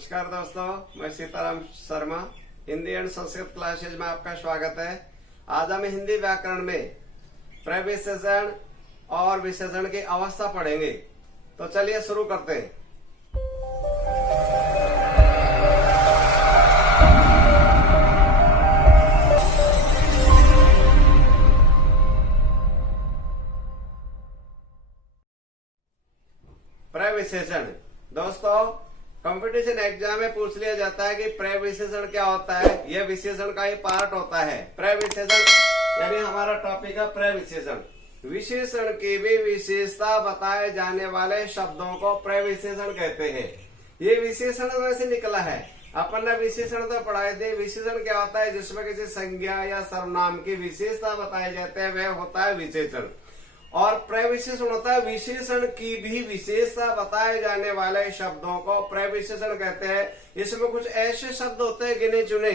नमस्कार दोस्तों, मैं सीताराम शर्मा हिंदी एंड संस्कृत क्लासेज में आपका स्वागत है। आज हम हिंदी व्याकरण में प्रविशेषण और विशेषण की अवस्था पढ़ेंगे। तो चलिए शुरू करते हैं। प्रविशेषण दोस्तों, कंपटीशन एग्जाम में पूछ लिया जाता है कि प्रविशेषण क्या होता है। यह विशेषण का ही पार्ट होता है। प्रविशेषण यानी हमारा टॉपिक है प्रविशेषण। विशेषण की भी विशेषता बताए जाने वाले शब्दों को प्रविशेषण कहते हैं। ये विशेषण में से निकला है। अपन ने विशेषण तो पढ़ाए थे। विशेषण क्या होता है? जिसमें किसी संज्ञा या सर्वनाम की विशेषता बताए जाते हैं, वह होता है विशेषण। और प्रविशेषण होता है विशेषण की भी विशेषता बताए जाने वाले शब्दों को प्रविशेषण कहते हैं। इसमें कुछ ऐसे शब्द होते हैं गिने चुने,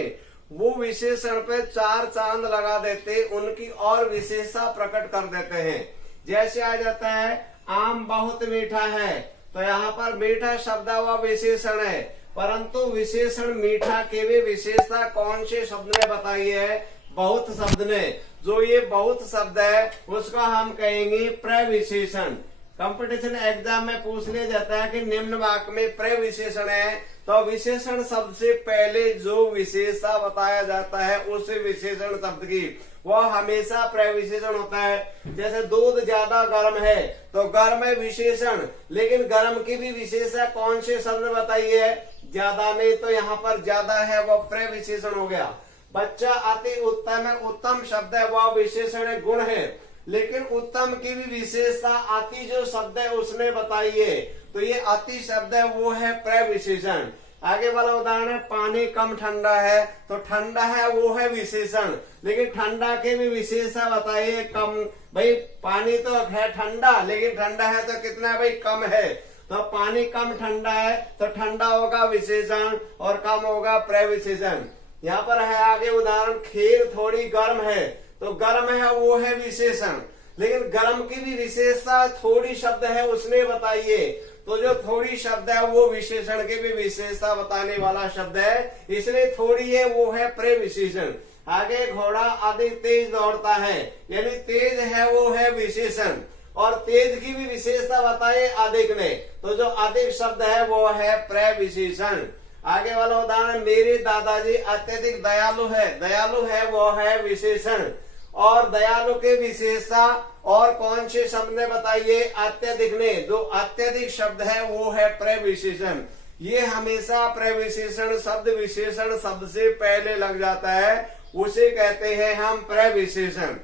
वो विशेषण पे चार चांद लगा देते, उनकी और विशेषता प्रकट कर देते हैं। जैसे आ जाता है आम बहुत मीठा है, तो यहाँ पर मीठा शब्द वह विशेषण है, परंतु विशेषण मीठा की भी विशेषता कौन से शब्द ने बताई है? बहुत शब्द ने। जो ये बहुत शब्द है उसको हम कहेंगे प्रविशेषण। कंपटीशन एग्जाम में पूछ लिया जाता है कि निम्न वाक्य में प्रविशेषण है, तो विशेषण शब्द से पहले जो विशेषता बताया जाता है उस विशेषण शब्द की वह हमेशा प्रविशेषण होता है। जैसे दूध ज्यादा गर्म है तो गर्म है विशेषण, लेकिन गर्म की भी विशेषता कौन से शब्द ने बताई है? ज्यादा नहीं, तो यहाँ पर ज्यादा है वह प्रविशेषण हो गया। बच्चा अति उत्तम है, उत्तम शब्द है वह विशेषण है, गुण है, लेकिन उत्तम की भी विशेषता अति जो शब्द है उसने बताई है, तो ये अति शब्द है वो है प्रविशेषण। आगे वाला उदाहरण है पानी कम ठंडा है, तो ठंडा है वो है विशेषण, लेकिन ठंडा की भी विशेषता बताइए कम। भाई पानी तो है ठंडा, लेकिन ठंडा है तो कितना है भाई? कम है। तो पानी कम ठंडा है तो ठंडा होगा विशेषण और कम होगा प्रविशेषण। यहाँ पर है आगे उदाहरण खीर थोड़ी गर्म है, तो गर्म है वो है विशेषण, लेकिन गर्म की भी विशेषता थोड़ी शब्द है उसने बताइए, तो जो थोड़ी शब्द है वो विशेषण की भी विशेषता बताने वाला शब्द है, इसलिए थोड़ी है वो है प्रविशेषण। आगे घोड़ा अधिक तेज दौड़ता है, यानी तेज है वो है विशेषण, और तेज की भी विशेषता बताइए अधिक ने, तो जो अधिक शब्द है वो है प्रविशेषण। आगे वाला उदाहरण मेरे दादाजी अत्यधिक दयालु है वो है विशेषण, और दयालु के विशेषता और कौन से शब्द ने बताइए? अत्यधिक ने। जो अत्यधिक शब्द है वो है प्रविशेषण। ये हमेशा प्रविशेषण शब्द विशेषण शब्द से पहले लग जाता है, उसे कहते हैं हम प्रविशेषण।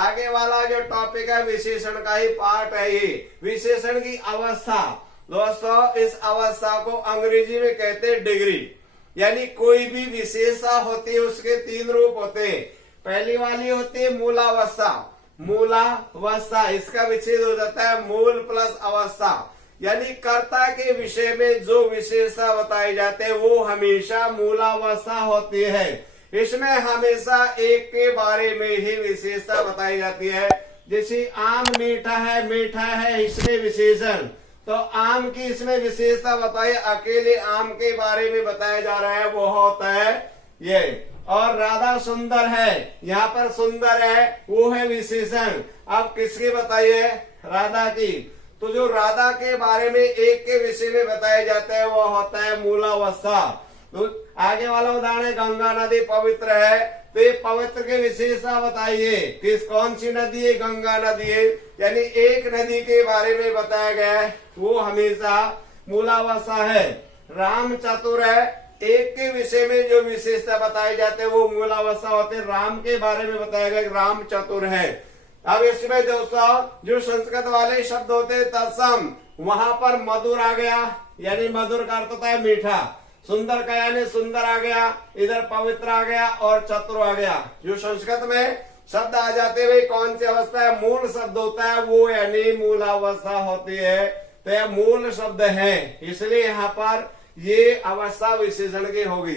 आगे वाला जो टॉपिक है विशेषण का ही पार्ट है ये, विशेषण की अवस्था। दोस्तों, इस अवस्था को अंग्रेजी में कहते हैं डिग्री, यानी कोई भी विशेषता होती है उसके तीन रूप होते हैं। पहली वाली होती है मूलावस्था। मूलावस्था इसका विच्छेद हो जाता है मूल प्लस अवस्था, यानी कर्ता के विषय में जो विशेषता बताई जाते हैं वो हमेशा मूलावस्था होती है। इसमें हमेशा एक के बारे में ही विशेषता बताई जाती है। जैसे आम मीठा है इसमें विशेषण, तो आम की इसमें विशेषता बताइए, अकेले आम के बारे में बताया जा रहा है वो होता है ये। और राधा सुंदर है, यहाँ पर सुंदर है वो है विशेषण। अब किसकी बताइए? राधा की। तो जो राधा के बारे में एक के विषय में बताया जाता है वो होता है मूलावस्था। तो आगे वाला उदाहरण है गंगा नदी पवित्र है, तो ये पवित्र की विशेषता बताइए, किस कौन सी नदी है? गंगा नदी है, यानी एक नदी के बारे में बताया गया है वो हमेशा मूलावस्था है। राम चतुर है, एक के विषय में जो विशेषता बताई जाते हैं वो मूलावस्था होते हैं। राम के बारे में बताया गया राम चतुर है। अब इसमें दोस्तों जो संस्कृत वाले शब्द होते हैं तत्सम, वहां पर मधुर आ गया, यानी मधुर का अर्थ होता है मीठा। सुंदर का यानी सुंदर आ गया, इधर पवित्र आ गया और चतुर आ गया। जो संस्कृत में शब्द आ जाते हुए कौन सी अवस्था है? मूल शब्द होता है वो, यानी मूल अवस्था होती है, तो यह मूल शब्द है, इसलिए यहाँ पर ये अवस्था विशेषण की होगी।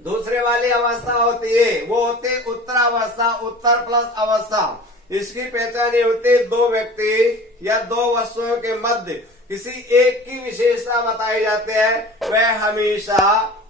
दूसरे वाली अवस्था होती है वो होती उत्तरावस्था, उत्तर प्लस अवस्था। इसकी पहचान ये होती है दो व्यक्ति या दो वस्तुओं के मध्य किसी एक की विशेषता बताई जाती है वह हमेशा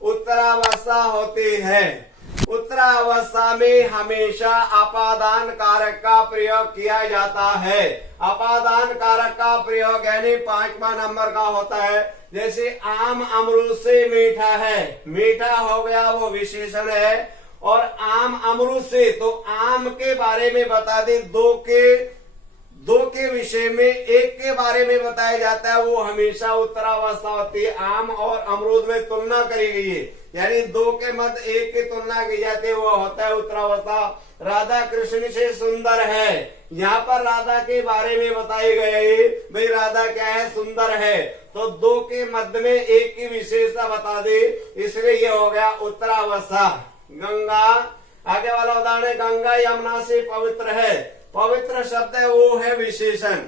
उत्तरावस्था होती है। उत्तरावस्था में हमेशा अपादान कारक का प्रयोग किया जाता है। अपादान कारक का प्रयोग यानी 5वां नंबर का होता है। जैसे आम अमरूद से मीठा है, मीठा हो गया वो विशेषण है। और आम अमरूद से, तो आम के बारे में बता दें, दो के विषय में एक के बारे में बताया जाता है, वो हमेशा उत्तरावस्था होती है। आम और अमरूद में तुलना करी गई है, यानी दो के मध्य एक की तुलना की जाती है, वो होता है उत्तरावस्था। राधा कृष्ण से सुंदर है, यहाँ पर राधा के बारे में बताई गई, भाई राधा क्या है, सुंदर है। तो दो के मध्य में एक की विशेषता बता दे, इसलिए ये हो गया उत्तरावस्था। गंगा, आगे वाला उदाहरण है, गंगा यमुना से पवित्र है। पवित्र शब्द है वो है विशेषण।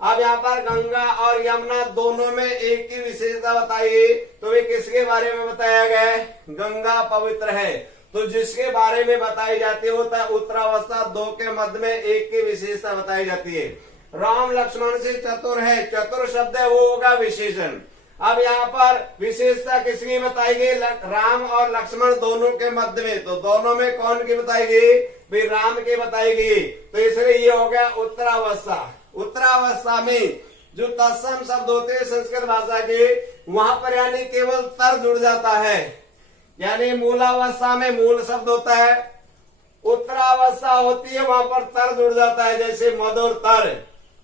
अब यहाँ पर गंगा और यमुना दोनों में एक की विशेषता बताइए, तो वे किसके बारे में बताया गया है, गंगा पवित्र है। तो जिसके बारे में बताई जाती है होता है उत्तरावस्था। दो के मध्य में एक की विशेषता बताई जाती है। राम लक्ष्मण से चतुर है, चतुर शब्द है वो होगा विशेषण। अब यहाँ पर विशेषता किसकी बताई गई, राम और लक्ष्मण दोनों के मध्य में, तो दोनों में कौन की बताई गई, भी राम की बताई गई, तो इसलिए ये हो गया उत्तरावस्था। उत्तरावस्था में जो तत्सम शब्द होते हैं संस्कृत भाषा के, वहां पर यानी केवल तर जुड़ जाता है, यानी मूलावस्था में मूल शब्द होता है, उत्तरावस्था होती है वहां पर तर जुड़ जाता है। जैसे मधुर तर,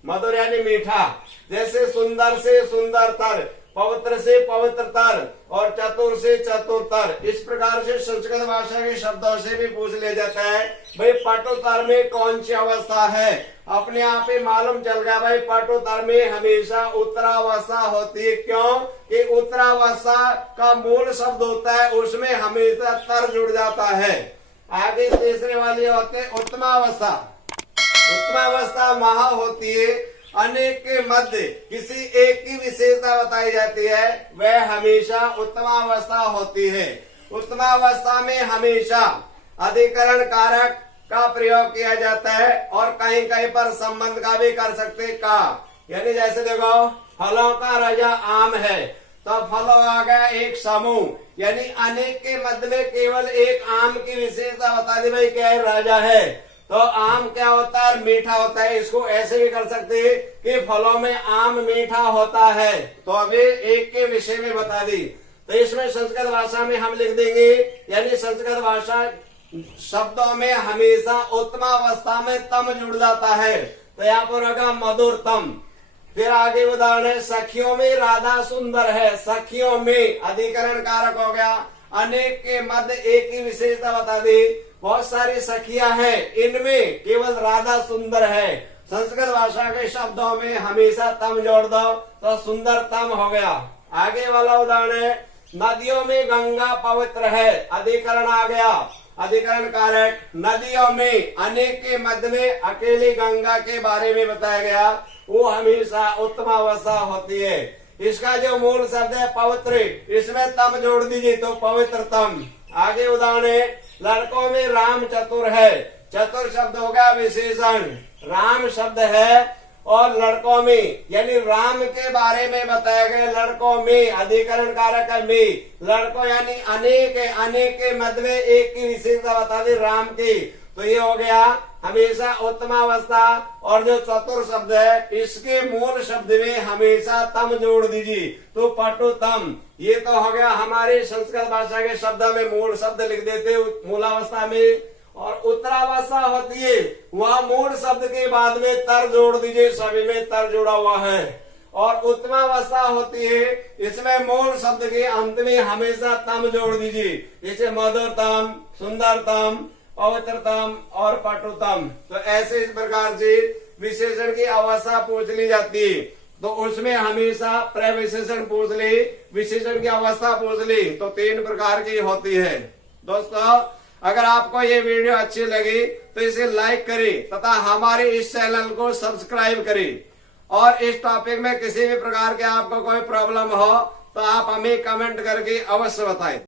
मधुर यानी मीठा, जैसे सुंदर से सुंदर तर, पवित्र से पवित्र तर, और चतुर से चतुर तर। इस प्रकार से संस्कृत भाषा के शब्दों से भी पूछ लिया जाता है, भाई पटुतर में कौन सी अवस्था है। अपने आप ही मालूम चल गया भाई पटुतर में हमेशा उत्तरावस्था होती है। क्यों कि उत्तरावस्था का मूल शब्द होता है, उसमें हमेशा तर जुड़ जाता है। आगे तीसरे वाली होते है उत्तमावस्था। उत्तमावस्था वहां होती है अनेक के मध्य किसी एक की विशेषता बताई जाती है, वह हमेशा उत्तमावस्था होती है। उत्तमावस्था में हमेशा अधिकरण कारक का प्रयोग किया जाता है, और कहीं कहीं पर संबंध का भी कर सकते का, यानी जैसे देखो फलों का राजा आम है, तो फलों आ गया एक समूह, यानी अनेक के मध्य में केवल एक आम की विशेषता बता दी, भाई क्या है, राजा है। तो आम क्या होता है, मीठा होता है। इसको ऐसे भी कर सकते हैं कि फलों में आम मीठा होता है, तो अभी एक के विषय में बता दी। तो इसमें संस्कृत भाषा में हम लिख देंगे, यानी संस्कृत भाषा शब्दों में हमेशा उत्तमावस्था में तम जुड़ जाता है, तो यहाँ पर होगा मधुरतम। फिर आगे उदाहरण है, सखियों में राधा सुंदर है। सखियों में अधिकरण कारक हो गया, अनेक के मध्य एक ही विशेषता बता दी। बहुत सारी सखियां हैं, इनमें केवल राधा सुंदर है। संस्कृत भाषा के शब्दों में हमेशा तम जोड़ दो, तो सुंदर तम हो गया। आगे वाला उदाहरण है, नदियों में गंगा पवित्र है। अधिकरण आ गया, अधिकरण कारक, नदियों में अनेक के मध्य में अकेली गंगा के बारे में बताया गया, वो हमेशा उत्तमावस्था होती है। इसका जो मूल शब्द है पवित्र, इसमें तम जोड़ दीजिए तो पवित्रतम। आगे उदाहरण है, लड़कों में राम चतुर है। चतुर शब्द होगा विशेषण, राम शब्द है, और लड़कों में यानी राम के बारे में बताया गया, लड़कों में अधिकरण कारक है में, लड़कों यानी अनेक है, अनेक के मध्य में एक की विशेषता बता दी राम की, तो ये हो गया हमेशा उत्तमावस्था। और जो चतुर शब्द है, इसके मूल शब्द में हमेशा तम जोड़ दीजिए, तो पटुतम। ये तो हो गया हमारे संस्कृत भाषा के शब्द में मूल शब्द लिख देते मूलावस्था में। और उत्तरावस्था होती है, वह मूल शब्द के बाद में तर जोड़ दीजिए, सभी में तर जुड़ा हुआ है। और उत्तमावस्था होती है, इसमें मूल शब्द के अंत में हमेशा तम जोड़ दीजिए, जैसे मधुरतम, सुंदरतम, पवित्रतम और पटुतम। तो ऐसे इस प्रकार से विशेषण की अवस्था पूछ ली जाती है, तो उसमें हमेशा प्रविशेषण पूछ ली, विशेषण की अवस्था पूछ ली, तो 3 प्रकार की होती है। दोस्तों, अगर आपको ये वीडियो अच्छी लगी तो इसे लाइक करें तथा हमारे इस चैनल को सब्सक्राइब करें। और इस टॉपिक में किसी भी प्रकार के आपको कोई प्रॉब्लम हो तो आप हमें कमेंट करके अवश्य बताएं।